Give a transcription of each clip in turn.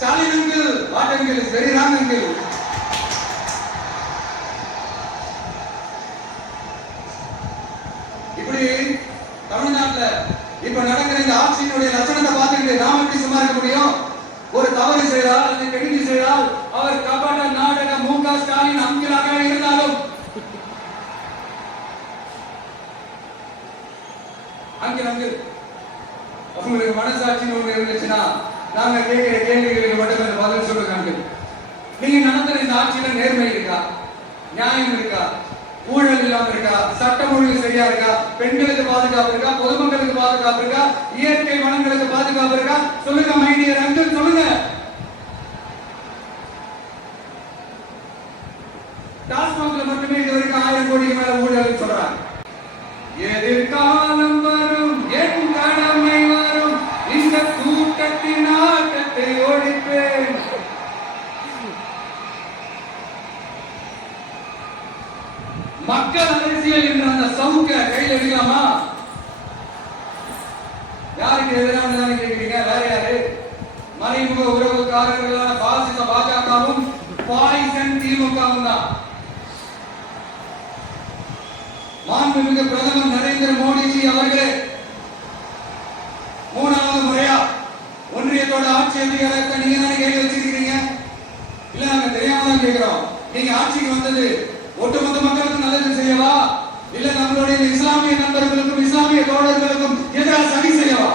Stalin uncle, what uncle is very wrong uncle. இப்படி தமிழ்நாட்டுல இப்ப நடக்கிற இந்த ஆட்சியினுடைய லட்சணத்தை பார்த்துக்கிட்டு நாம எப்படி சும்மா இருக்க முடியும்? ஒரு தவறு செய்தால் அல்லது கெடுதி செய்தால் அவர் கபட நாடக மு.க. ஸ்டாலின் அங்கிளாக இருந்தாலும் அங்கிள் உங்களுக்கு மனசாட்சின்னு ஒன்று இருந்துச்சுன்னா நாங்க கேட்கிற கேள்விகளுக்கு மட்டும் பதில் சொல்லுங்க. நீங்க நடத்துற இந்த ஆட்சியில நேர்மை இருக்கா, நியாயம் இருக்கா, ஊழல் இல்லாம இருக்கா, சட்டம் ஒழுங்கு சரியா இருக்கா, பெண்களுக்கு பாதுகாப்பு இருக்கா, பொதுமக்களுக்கு பாதுகாப்பு இருக்கா, இயற்கை வளங்களுக்கு பாதுகாப்பு இருக்கா? சொல்லுங்க மை டியர் அங்கிள், சொல்லுங்க. டாஸ்மாக்ல மட்டுமே இது வரைக்கும் 1000 கோடிக்கு மேல ஊழல் சொல்றாங்க. எதிர்காலம் வரும், என் கடமை வரும், இந்த கூட்டத்தின் ஆட்டத்தை ஒழிப்பேன். மக்கள் அரசியல் என்ற அந்த சவுக்க கையில் எடுக்கலாமா? யாருக்கு எதிரானதான கேட்கிறீங்க? வேற யாரு? மறைமுக உறவுக்காரர்களான பாசிச பாஜகவும் பாய்சன் திமுகவும் தான். மாண்புமிகு பிரதமர் நரேந்திர மோடிஜி அவர்களே 3வது முறையா ஒன்றியத்தோட ஆட்சி அதிகாரத்தை நீங்க தானே கையில் வச்சிருக்கீங்க. இல்ல நாங்க தெரியாம தான் கேட்கிறோம். நீங்க ஆட்சிக்கு வந்தது ஒட்டுமொத்த மக்களுக்கு நல்லது செய்யவா, இல்ல நம்மளுடைய இஸ்லாமிய நண்பர்களுக்கும் இஸ்லாமிய தோழர்களுக்கும் எதிராக சதி செய்யவா?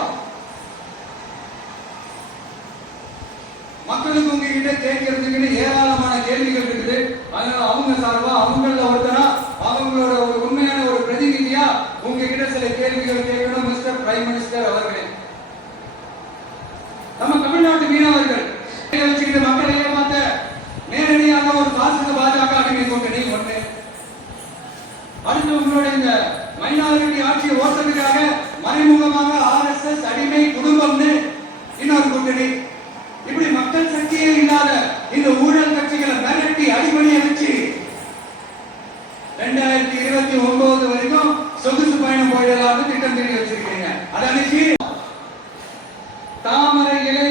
மக்களுக்கு உங்ககிட்ட கேட்கறதுக்கு ஏராளமான கேள்விகள் இருக்குது. அதனால அவங்க சார்பா அவங்கள ஒருத்தரா அவங்களோட ஒரு உண்மையான ஒரு பிரதிநிதியா உங்ககிட்ட சில கேள்விகள் கேட்கணும். மிஸ்டர் பிரைம் மினிஸ்டர் அவர்களே, நம்ம தமிழ்நாட்டு மீனவர்கள் வச்சுக்கிட்டு மக்களை ஏமாத்த நேரடியாக ஒரு பாசிச பாஜக அடிமை கூட்டணி ஒண்ணு, அடுத்து உங்களோட இந்த மைனாரிட்டி ஆட்சியை ஓட்டுறதுக்காக மறைமுகமாக RSS அடிமை குடும்பம்னு இன்னொரு கூட்டணி. இப்படி மக்கள் சக்தியே இல்லாத இந்த ஊழல் கட்சிகளை மிரட்டி அடிமணியை வச்சு 2029 வரைக்கும் சொகுசு பயணம் போயிடலாம்னு திட்டம் தீட்டி வச்சிருக்கீங்க. அதாவது தாமரை இலை